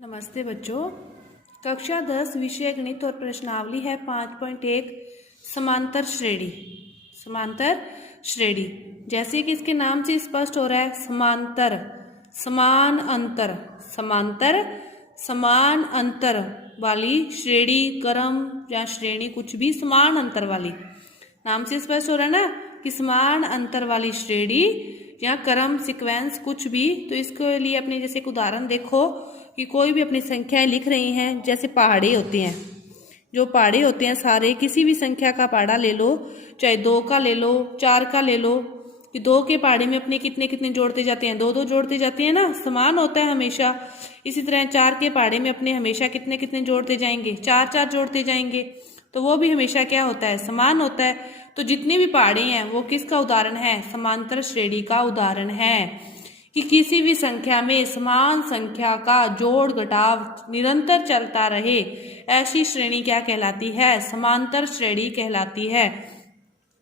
नमस्ते बच्चों। कक्षा 10 विषय गणित और प्रश्नावली है 5.1 समांतर श्रेणी। समांतर श्रेणी जैसे कि इसके नाम से स्पष्ट हो रहा है, समांतर समान अंतर, समांतर समान अंतर वाली श्रेणी, क्रम या श्रेणी कुछ भी समान अंतर वाली, नाम से स्पष्ट हो रहा है ना कि समान अंतर वाली श्रेणी या क्रम सीक्वेंस कुछ भी। तो इसके लिए अपने जैसे एक उदाहरण देखो कि कोई भी अपनी संख्याएं लिख रही हैं, जैसे पहाड़े होते हैं, जो पहाड़े होते हैं सारे, किसी भी संख्या का पहाड़ा ले लो, चाहे 2 का ले लो, 4 का ले लो, कि 2 के पहाड़े में अपने कितने कितने जोड़ते जाते हैं, 2 2 जोड़ते जाते हैं ना, समान होता है हमेशा। इसी तरह 4 के पहाड़े में अपने हमेशा कितने कितने जोड़ते जाएंगे, 4 4 जोड़ते जाएंगे, तो वो भी हमेशा क्या होता है, समान होता है। तो जितने भी पहाड़े हैं वो किसका उदाहरण है, समांतर श्रेणी का उदाहरण है। कि किसी भी संख्या में समान संख्या का जोड़ घटाव निरंतर चलता रहे, ऐसी श्रेणी क्या कहलाती है, समांतर श्रेणी कहलाती है।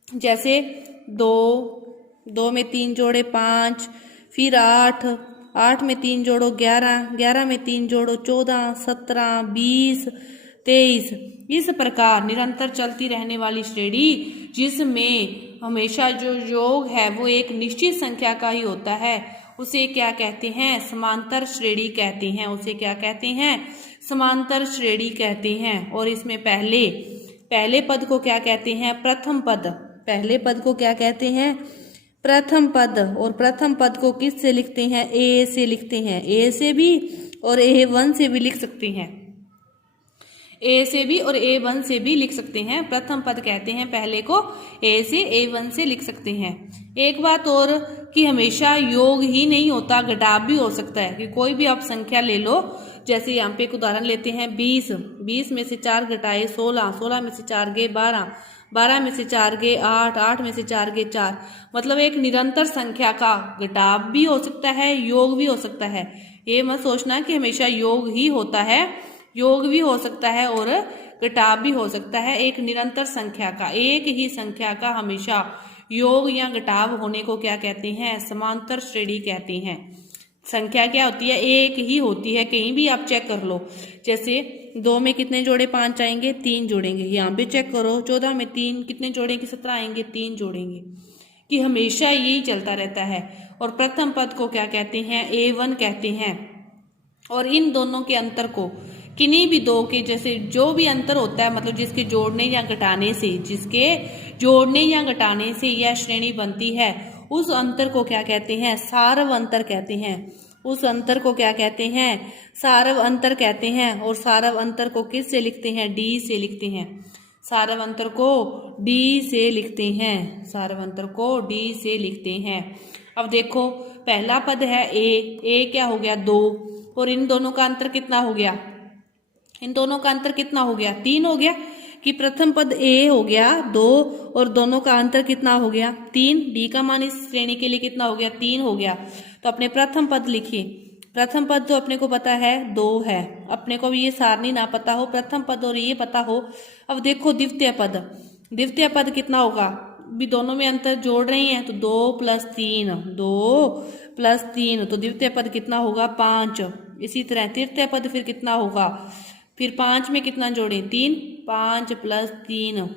जैसे 2 में 3 जोड़े 5, फिर 8 में 3 जोड़ो 11 में 3 जोड़ो 14, 17, 20, 23। इस प्रकार निरंतर चलती रहने वाली श्रेणी जिसमें हमेशा जो योग है वो एक निश्चित संख्या का ही होता है, उसे क्या कहते हैं, समांतर श्रेणी कहते हैं। उसे क्या कहते हैं, समांतर श्रेणी कहते हैं। और इसमें पहले पद को क्या कहते हैं, प्रथम पद। पहले पद को क्या कहते हैं, प्रथम पद। और प्रथम पद को किस से लिखते हैं, ए से लिखते हैं, ए से भी और A1 से भी लिख सकते हैं, ए से भी और A1 से भी लिख सकते हैं। प्रथम पद कहते हैं पहले को, ए से A1 से लिख सकते हैं। एक बात और कि हमेशा योग ही नहीं होता, घटाव भी हो सकता है। कि कोई भी आप संख्या ले लो, जैसे यहाँ पे एक उदाहरण लेते हैं 20 में से 4 घटाए 16 में से 4 गए 12 में से 4 गए 8 में से 4 गए 4। मतलब एक निरंतर संख्या का घटाव भी हो सकता है, योग भी हो सकता है। ये मत सोचना कि हमेशा योग ही होता है, योग भी हो सकता है और घटाव भी हो सकता है। एक निरंतर संख्या का, एक ही संख्या का हमेशा योग या घटाव होने को क्या कहते हैं, समांतर श्रेणी कहते हैं। संख्या क्या होती है, एक ही होती है, कहीं भी आप चेक कर लो। जैसे 2 में कितने जोड़े 5 आएंगे, 3 जोड़ेंगे। यहाँ पे चेक करो 14 में 3 कितने जोड़ेंगे, 17 आएंगे, 3 जोड़ेंगे। कि हमेशा यही चलता रहता है। और प्रथम पद को क्या कहते हैं, A1 कहते हैं। और इन दोनों के अंतर को किन्हीं भी दो के, जैसे जो भी अंतर होता है, मतलब जिसके जोड़ने या घटाने से यह श्रेणी बनती है, उस अंतर को क्या कहते हैं, सारव अंतर कहते हैं। उस अंतर को क्या कहते हैं, सारव अंतर कहते हैं। और सारव अंतर को किस से लिखते हैं, डी से लिखते हैं। सारव अंतर को डी से लिखते हैं, सारव अंतर को डी से लिखते हैं। अब देखो पहला पद है ए क्या हो गया, 2। और इन दोनों का अंतर कितना हो गया, इन दोनों का अंतर कितना हो गया, 3 हो गया। कि प्रथम पद ए हो गया 2 और दोनों का अंतर कितना हो गया, 3। डी का मान इस श्रेणी के लिए कितना हो गया, 3 हो गया। तो अपने प्रथम पद लिखिए। प्रथम पद तो अपने को पता है 2 है, अपने को भी ये सारणी ना पता हो, प्रथम पद और ये पता हो। अब देखो द्वितीय पद कितना होगा, भी दोनों में अंतर जोड़ रही हैं तो 2 + 3, 2 + 3, तो द्वितीय पद कितना होगा, 5। इसी तरह तृतीय पद फिर कितना होगा, फिर 5 में कितना जोड़े, 3, 5 + 3,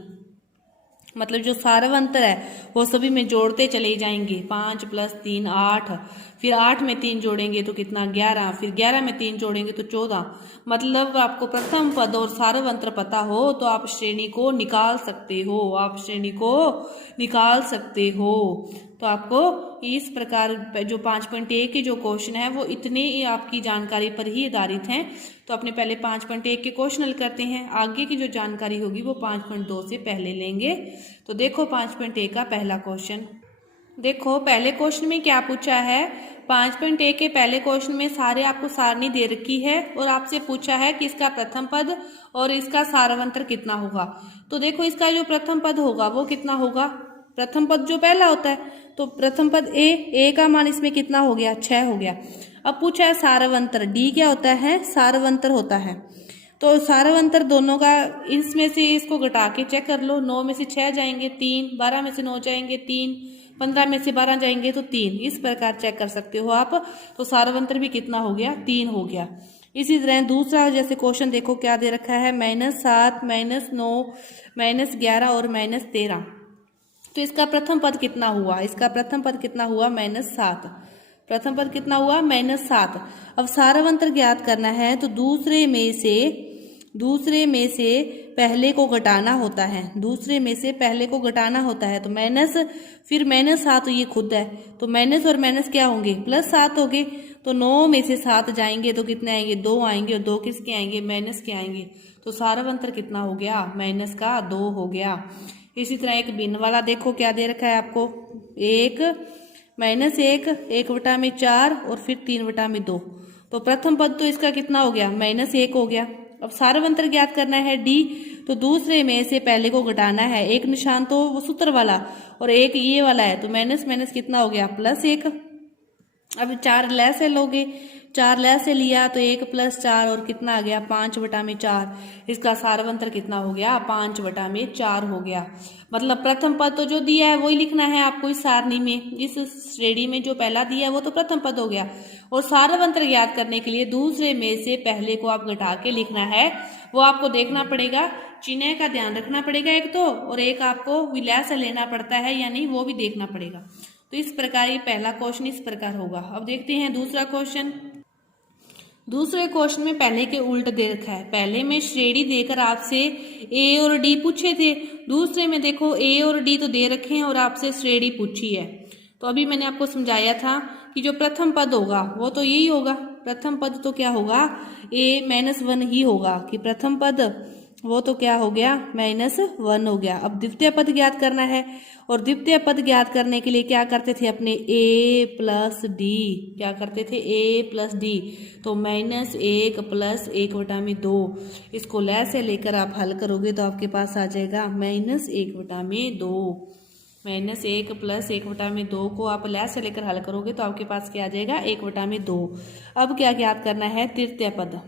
मतलब जो सारव अंतर है वो सभी में जोड़ते चले जाएंगे। 5 + 3 8, फिर 8 में 3 जोड़ेंगे तो कितना, 11, फिर 11 में 3 जोड़ेंगे तो 14। मतलब आपको प्रथम पद और सारव अंतर पता हो तो आप श्रेणी को निकाल सकते हो, आप श्रेणी को निकाल सकते हो। तो आपको इस प्रकार जो 5.1 के जो क्वेश्चन है वो इतने ही आपकी जानकारी पर ही आधारित हैं। तो अपने पहले 5.1 के क्वेश्चन हल करते हैं, आगे की जो जानकारी होगी वो 5.2 से पहले लेंगे। तो देखो 5.1 का पहला क्वेश्चन। देखो पहले क्वेश्चन में क्या पूछा है, 5.1 के पहले क्वेश्चन में सारे आपको सारणी दे रखी है और आपसे पूछा है कि इसका प्रथम पद और इसका सारवंतर कितना होगा। तो देखो इसका जो प्रथम पद होगा वो कितना होगा, प्रथम पद जो पहला होता है, तो प्रथम पद ए का मान इसमें कितना हो गया, 6 हो गया। अब पूछा है सारवंतर, डी क्या होता है, सारवंतर होता है। तो सारवंतर दोनों का, इसमें से इसको घटा के चेक कर लो, 9 में से 6 जाएंगे 3, 12 में से 9 जाएंगे 3, 15 में से 12 जाएंगे तो 3। इस प्रकार चेक कर सकते हो आप। तो सारवंतर भी कितना हो गया, 3 हो गया। इसी तरह दूसरा जैसे क्वेश्चन देखो क्या दे रखा है, -7 -9 -11 और -13। तो इसका प्रथम पद कितना हुआ, इसका प्रथम पद कितना हुआ, -7। प्रथम पद कितना हुआ, -7। अब सारवंतर ज्ञात करना है तो दूसरे में से पहले को घटाना होता है, दूसरे में से पहले को घटाना होता है। तो माइनस, फिर -7 ये खुद है, तो माइनस और माइनस क्या होंगे, +7 होंगे। तो 9 में से 7 जाएंगे तो कितने आएंगे, 2 आएंगे, और 2 किसके आएंगे, माइनस के आएंगे। तो सारवंतर कितना हो गया, -2 हो गया। इसी तरह एक भिन्न वाला देखो क्या दे रखा है आपको, 1 -1 1/4 और फिर 3/2। तो प्रथम पद तो इसका कितना हो गया, -1 हो गया। अब सारवंतर ज्ञात करना है D, तो दूसरे में से पहले को घटाना है। एक निशान तो वो सूत्र वाला और एक ये वाला है, तो माइनस माइनस कितना हो गया, +1। अब 4 लय से लोगे, 4 लय से लिया तो 1 + 4 और कितना आ गया, 5/4। इसका सारवंतर कितना हो गया, 5/4 हो गया। मतलब प्रथम पद तो जो दिया है वही लिखना है आपको इस सारणी में, इस श्रेणी में जो पहला दिया है वो तो प्रथम पद हो गया। और सारवंतर ज्ञात करने के लिए दूसरे में से पहले को आप घटा के लिखना है, वो आपको देखना पड़ेगा, चिन्ह का ध्यान रखना पड़ेगा एक तो, और एक आपको विलय से लेना पड़ता है या नहीं वो भी देखना पड़ेगा। तो इस प्रकार ये पहला क्वेश्चन इस प्रकार होगा। अब देखते हैं दूसरा क्वेश्चन। दूसरे क्वेश्चन में पहले के उल्ट दे रखा है। पहले में श्रेणी देकर आपसे ए और डी पूछे थे, दूसरे में देखो ए और डी तो दे रखे हैं और आपसे श्रेणी पूछी है। तो अभी मैंने आपको समझाया था कि जो प्रथम पद होगा वो तो यही होगा, प्रथम पद तो क्या होगा, A-1 ही होगा, कि प्रथम पद वो तो क्या हो गया, -1 हो गया। अब द्वितीय पद ज्ञात करना है, और द्वितीय पद ज्ञात करने के लिए क्या करते थे अपने, A + D, क्या करते थे, A + D। तो -1 + 1/2, इसको लय से लेकर आप हल करोगे तो आपके पास आ जाएगा -1/2। -1 + 1/2 को आप लय से लेकर हल करोगे तो आपके पास क्या आ जाएगा, 1/2। अब क्या ज्ञात करना है, तृतीय पद।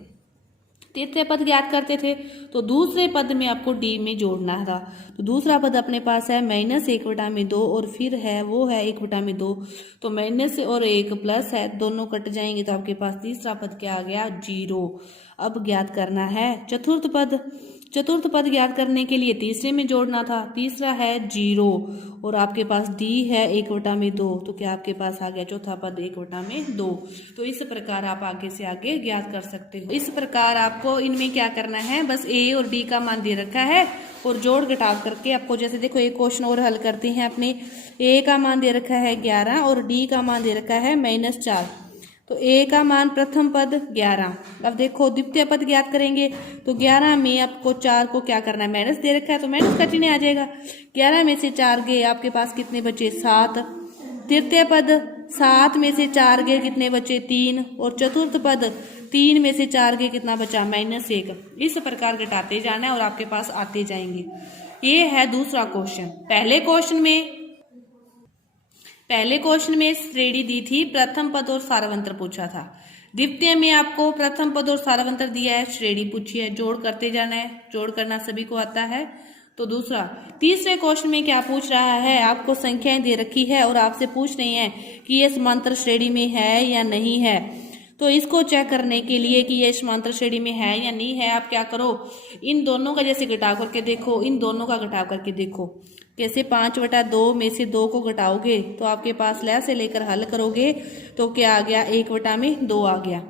तृतीय पद ज्ञात करते थे तो दूसरे पद में आपको D में जोड़ना था। तो दूसरा पद अपने पास है -1/2 और फिर है वो है 1/2। तो माइनस और 1 प्लस है, दोनों कट जाएंगे तो आपके पास तीसरा पद क्या आ गया, 0। अब ज्ञात करना है चतुर्थ पद। चतुर्थ पद ज्ञात करने के लिए तीसरे में जोड़ना था, तीसरा है 0 और आपके पास D है 1/2। तो क्या आपके पास आ गया चौथा पद 1/2। तो इस प्रकार आप आगे से आगे ज्ञात कर सकते हो। इस प्रकार आपको इनमें क्या करना है, बस A और D का मान दे रखा है और जोड़ घटाव करके आपको, जैसे देखो एक क्वेश्चन और हल करते हैं अपने। A का मान दे रखा है 11 और D का मान दे रखा है -4। तो A का मान प्रथम पद 11। अब देखो द्वितीय पद ज्ञात करेंगे तो 11 में आपको 4 को क्या करना है, माइनस दे रखा है तो माइनस का चिन्ह आ जाएगा। 11 में से 4 गए, आपके पास कितने बचे, 7। तृतीय पद 7 में से 4 गए, कितने बचे, 3। और चतुर्थ पद 3 में से 4 गए, कितना बचा, -1। इस प्रकार घटाते जाना है और आपके पास आते जाएंगे। ये है दूसरा क्वेश्चन। पहले क्वेश्चन में श्रेणी दी थी, प्रथम पद और सारवंतर पूछा था। द्वितीय में आपको प्रथम पद और सारवंतर दिया है, श्रेणी पूछी है, जोड़ करते जाना है, जोड़ करना सभी को आता है। तो दूसरा, तीसरे क्वेश्चन में क्या पूछ रहा है, आपको संख्याएं दे रखी है और आपसे पूछ रही हैं कि ये समांतर श्रेणी में है या नहीं है। तो इसको चेक करने के लिए कि ये समांतर श्रेणी में है या नहीं है, आप क्या करो, इन दोनों का जैसे घटाव करके देखो, इन दोनों का घटाव करके देखो कैसे। 5/2 में से 2 को घटाओगे तो आपके पास लय से लेकर हल करोगे तो क्या आ गया, 1/2 आ गया।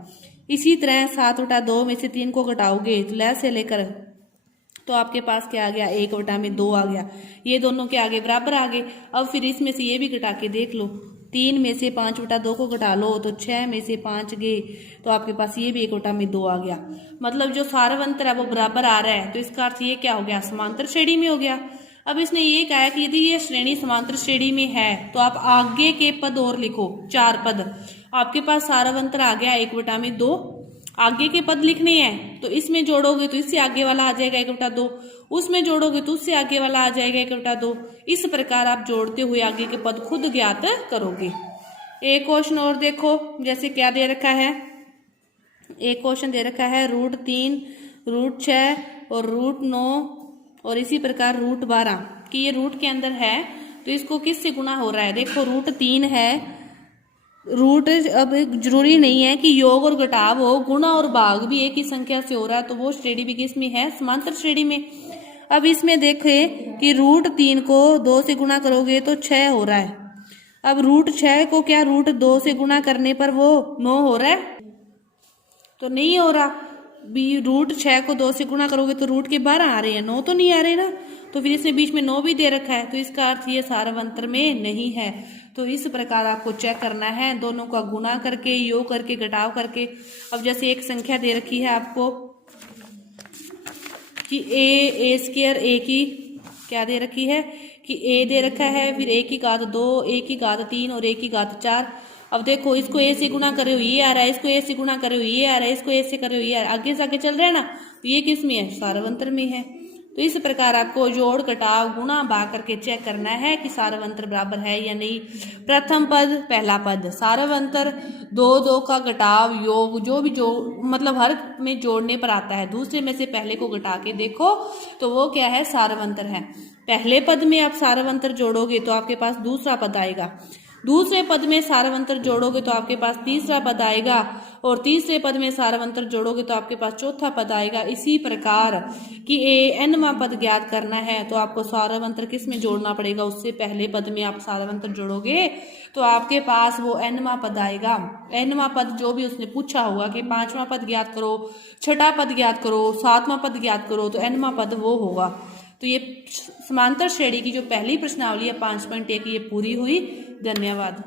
इसी तरह 7/2 में से 3 को घटाओगे तो लय से लेकर तो आपके पास क्या आ गया, 1/2 आ गया। ये दोनों क्या आ गए, बराबर आ गए। अब फिर इसमें से ये भी घटा के देख लो, 3 में से 5/2 को घटा लो तो 6 में से 5 गए तो आपके पास ये भी 1/2 आ गया। मतलब जो सारवंतर है वो बराबर आ रहा है, तो इसका अर्थ ये क्या हो गया, समांतर श्रेणी में हो गया। अब इसने ये कहा कि यदि ये श्रेणी समांतर श्रेणी में है तो आप आगे के पद और लिखो, 4 पद। आपके पास सारवंतर आ गया 1/2, आगे के पद लिखने हैं तो इसमें जोड़ोगे तो इससे आगे वाला आ जाएगा 1/2, उसमें जोड़ोगे तो उससे आगे वाला आ जाएगा 1/2। इस प्रकार आप जोड़ते हुए आगे के पद खुद ज्ञात करोगे। एक क्वेश्चन और देखो, जैसे क्या दे रखा है, एक क्वेश्चन दे रखा है √3, √6 और √9 और इसी प्रकार √12 कि ये रूट के अंदर है तो इसको किससे गुना हो रहा है। देखो √3 है रूट अब जरूरी नहीं है कि योग और घटाव हो, गुणा और भाग भी एक ही संख्या से हो रहा है, तो वो श्रेणी भी किस में है, समांतर श्रेणी में। अब इसमें देखें कि √3 को 2 से गुणा करोगे तो 6 हो रहा है। अब √6 को क्या √2 से गुणा करने पर वो 9 हो रहा है, तो नहीं हो रहा। √6 को 2 से गुणा करोगे तो रूट के 12 आ रहे हैं, 9 तो नहीं आ रहे ना। तो फिर इसमें बीच में 9 भी दे रखा है, तो इसका अर्थ ये सारवंतर में नहीं है। तो इस प्रकार आपको चेक करना है, दोनों का गुणा करके, योग करके, घटाव करके। अब जैसे एक संख्या दे रखी है आपको कि a² a की क्या दे रखी है कि a दे रखा है, फिर a की घात 2, a की घात 3 और a की घात 4। अब देखो इसको a से गुणा करे हो ये आ रहा है, इसको a से गुणा करे हो ये आ रहा है, इसको a से करे हो ये आ रहा है, आगे से आगे चल रहा है ना, तो ये किस में है, सारवंतर में है। तो इस प्रकार आपको जोड़, घटाव, गुणा, भाग करके चेक करना है कि सारवंतर बराबर है या नहीं। प्रथम पद, पहला पद सारवंतर, 2 का घटाव, योग, जो भी जो मतलब हर में जोड़ने पर आता है, दूसरे में से पहले को घटा के देखो तो वो क्या है, सारवंतर है। पहले पद में आप सारवंतर जोड़ोगे तो आपके पास दूसरा पद आएगा, दूसरे पद में सारवंतर जोड़ोगे तो आपके पास तीसरा पद आएगा, और तीसरे पद में सारवंतर जोड़ोगे तो आपके पास चौथा पद आएगा। इसी प्रकार कि nवां पद ज्ञात करना है तो आपको सारवंतर किस में जोड़ना पड़ेगा, उससे पहले पद में आप सारवंतर जोड़ोगे तो आपके पास वो nवां पद आएगा। nवां पद जो भी उसने पूछा होगा कि 5वां पद ज्ञात करो, 6ठा पद ज्ञात करो, 7वां पद ज्ञात करो, तो nवां पद वो होगा। तो ये समांतर श्रेणी की जो पहली प्रश्नावली है 5.1 ये पूरी हुई। धन्यवाद।